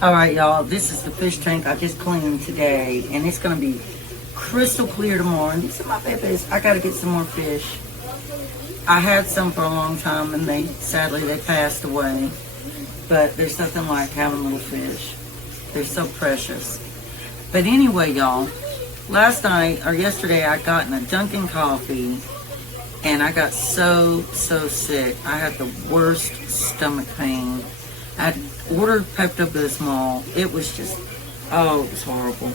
Alright, y'all, this is the fish tank I just cleaned today, and it's going to be crystal clear tomorrow. And these are my babies. I got to get some more fish. I had some for a long time, and sadly they passed away. But there's nothing like having little fish. They're so precious. But anyway, y'all, last night or yesterday I got in a Dunkin' coffee, and I got so sick. I had the worst stomach pain. I ordered Pepto-Bismol. It was just, oh, it was horrible.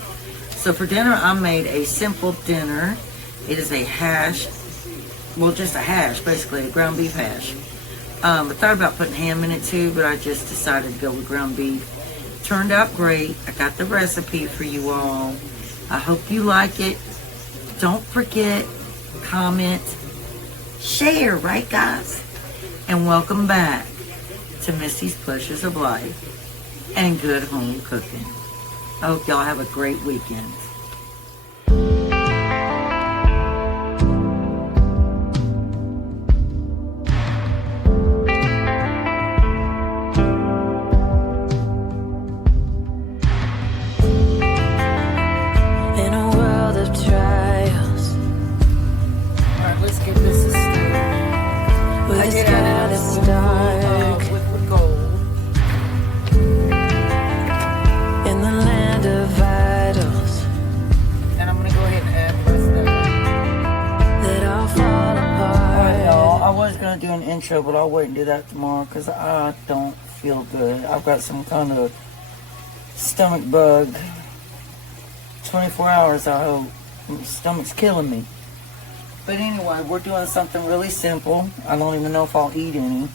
So for dinner, I made a simple dinner. It is a hash, well, just a hash, basically, a ground beef hash. I thought about putting ham in it too, but I just decided to go with ground beef. Turned out great. I got the recipe for you all. I hope you like it. Don't forget, comment, share, right, guys? And welcome back to Misty's Pleasures of Life and Good Home Cooking. I hope y'all have a great weekend. In a world of trials, Alright, let's get this started. with the sky that's dark, Liquid gold. in the land of idols And I'm going to go ahead and add the rest of that. that all fall Alright, y'all. I apart. was going to do an intro, but I'll wait and do that tomorrow because I don't feel good. I've got some kind of stomach bug. 24 hours, I hope. My stomach's killing me. But anyway, we're doing something really simple. I don't even know if I'll eat any.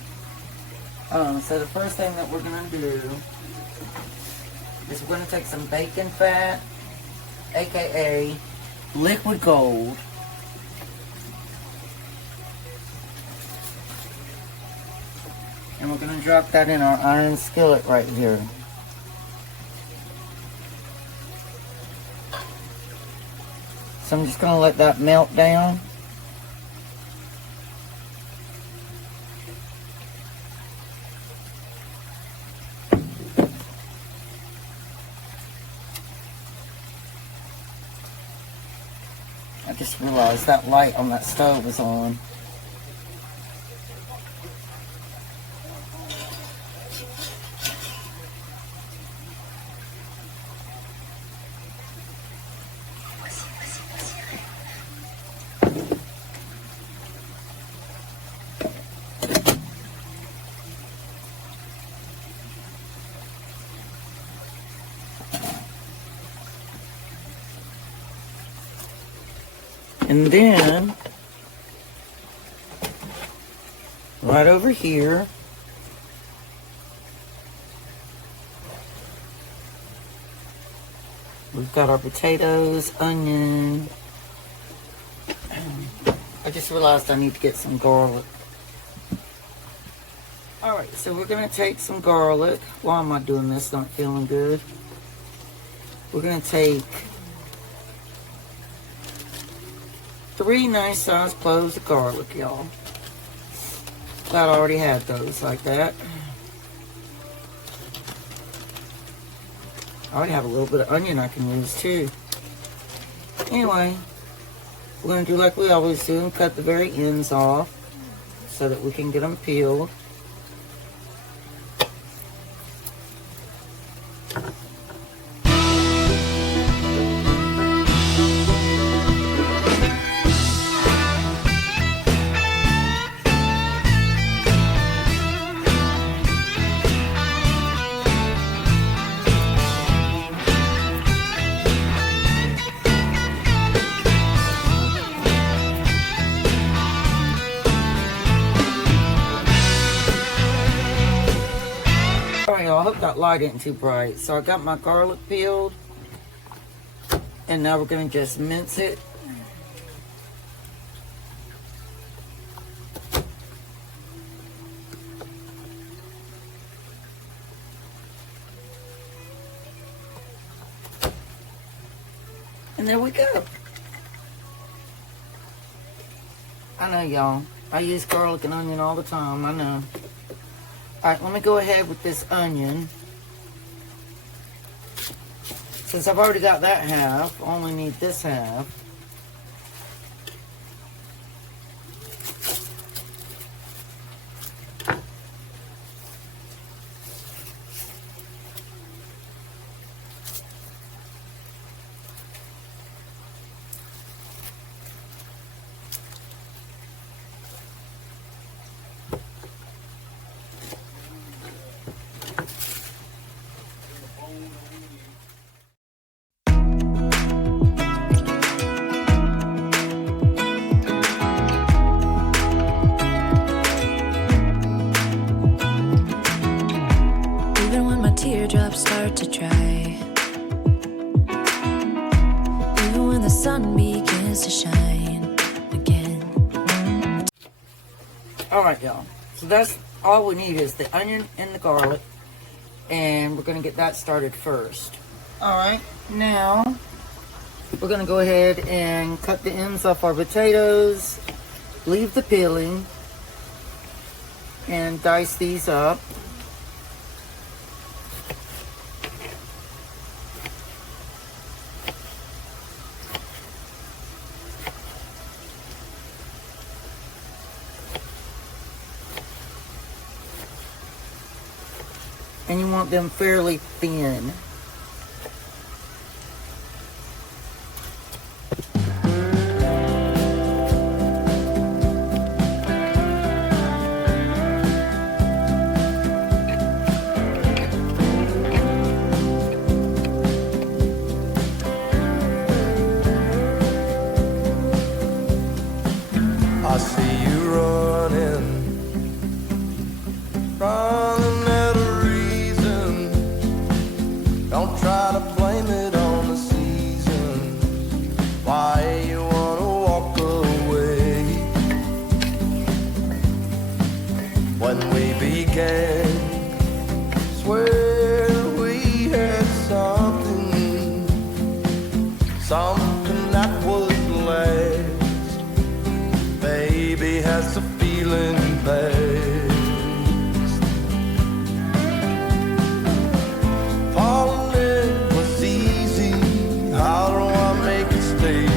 So the first thing that we're going to do is we're going to take some bacon fat, aka liquid gold. And we're going to drop that in our iron skillet right here. So I'm just going to let that melt down. I just realized that light on that stove is on. And then, right over here, we've got our potatoes, onion. I just realized I need to get some garlic. Alright, so we're going to take some garlic. Why am I doing this? Not feeling good. We're going to take 3 nice sized cloves of garlic, y'all. Glad I already had those like that. I already have a little bit of onion I can use too. Anyway, we're going to do like we always do and cut the very ends off so that we can get them peeled. I hope that light isn't too bright. So I got my garlic peeled, and now we're going to just mince it. And there we go. I know, y'all. I use garlic and onion all the time. I know. Alright, let me go ahead with this onion. Since I've already got that half, I only need this half. Even when my teardrops start to dry, even when the sun begins to shine again. Alright, y'all. So that's all we need is the onion and the garlic. And we're going to get that started first. Alright, now we're going to go ahead and cut the ends off our potatoes. Leave the peeling. And dice these up. And you want them fairly thin. I see you running out of reason. Don't try to blame it on the season. Why you wanna walk away? When we began, swear we had something that would last. Baby, has the feeling passed. Falling in was easy. How do I make it stay?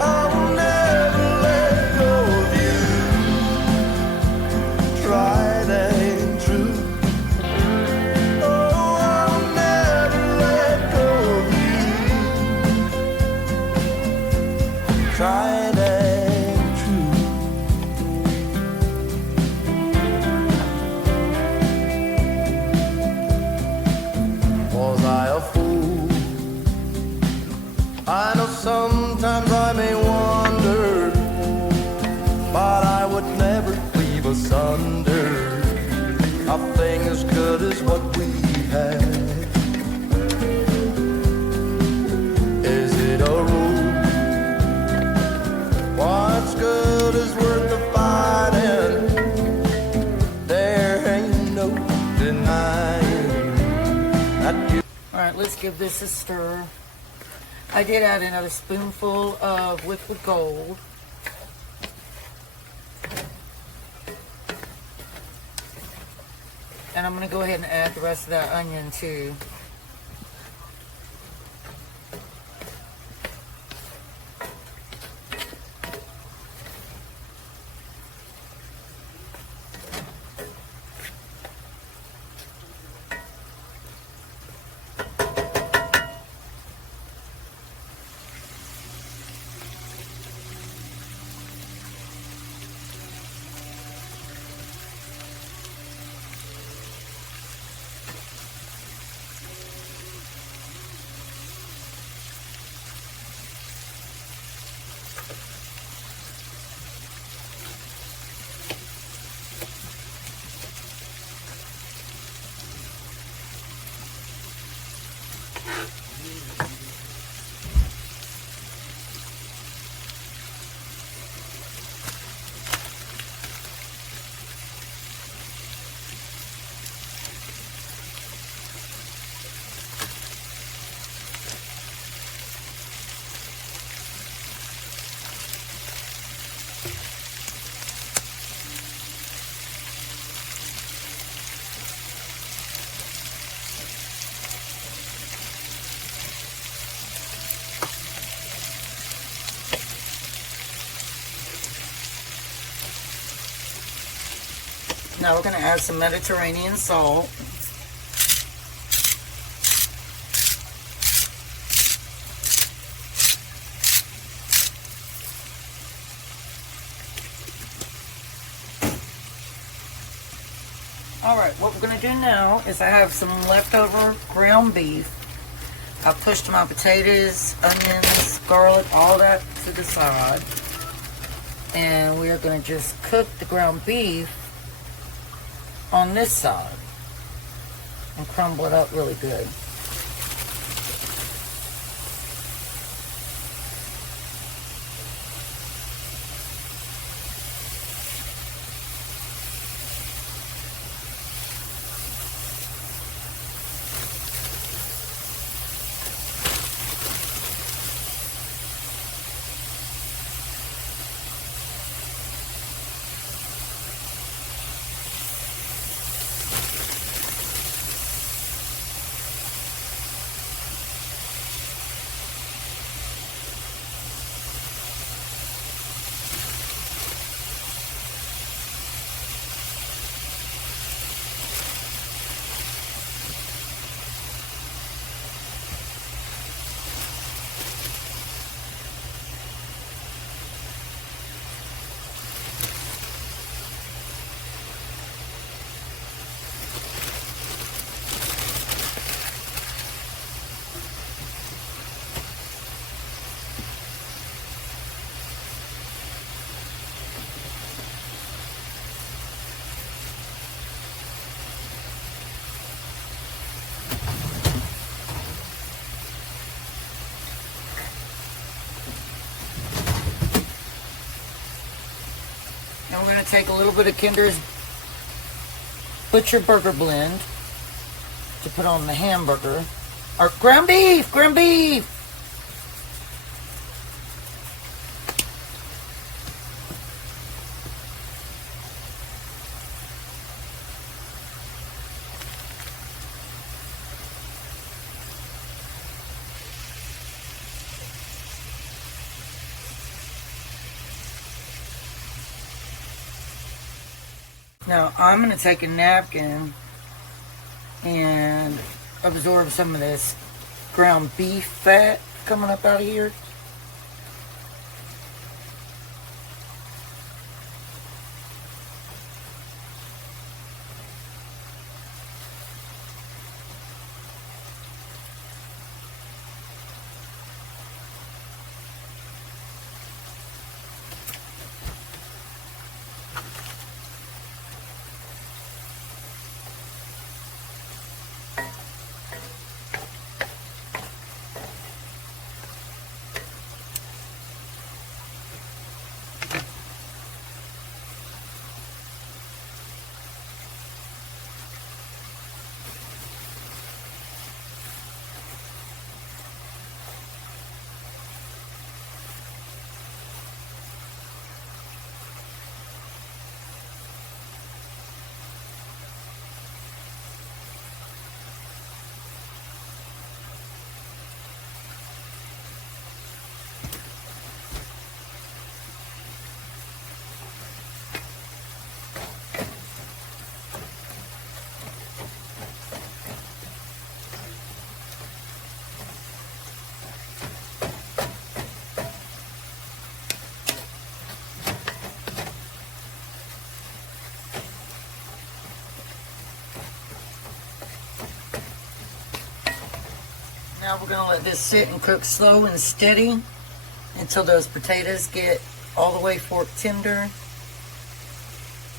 I will never let go of you. Tried and true. Oh, I'll never let go of you. Tried and true. Was I a fool? I know sometimes I may wonder, but I would never leave asunder a thing as good as what we had. Is it a rule? What's good is worth the fighting. There ain't no denying that you. Alright, let's give this a stir. I did add another spoonful of liquid gold. And I'm going to go ahead and add the rest of that onion too. Now we're going to add some Mediterranean salt. Alright, what we're going to do now is I have some leftover ground beef. I pushed my potatoes, onions, garlic, all that to the side. And we are going to just cook the ground beef on this side and crumble it up really good. And we're going to take a little bit of Kinder's Butcher Burger Blend to put on the hamburger. Or ground beef! Ground beef! Now, I'm going to take a napkin and absorb some of this ground beef fat coming up out of here. Now we're going to let this sit and cook slow and steady until those potatoes get all the way fork tender.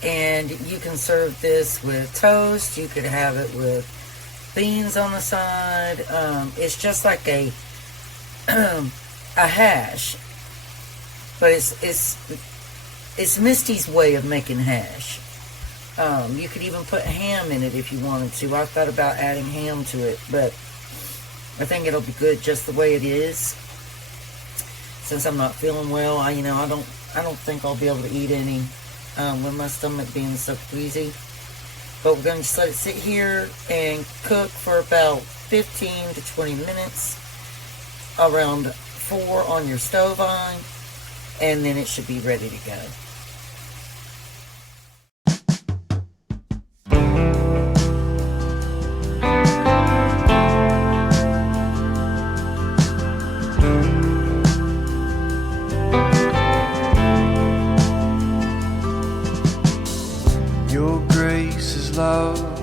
And you can serve this with toast. You could have it with beans on the side. It's just like a hash, but it's Misty's way of making hash. You could even put ham in it if you wanted to. I thought about adding ham to it, but I think it'll be good just the way it is. Since I'm not feeling well, I don't think I'll be able to eat any with my stomach being so queasy. But we're going to just let it sit here and cook for about 15 to 20 minutes, around 4 on your stove on, and then it should be ready to go. love.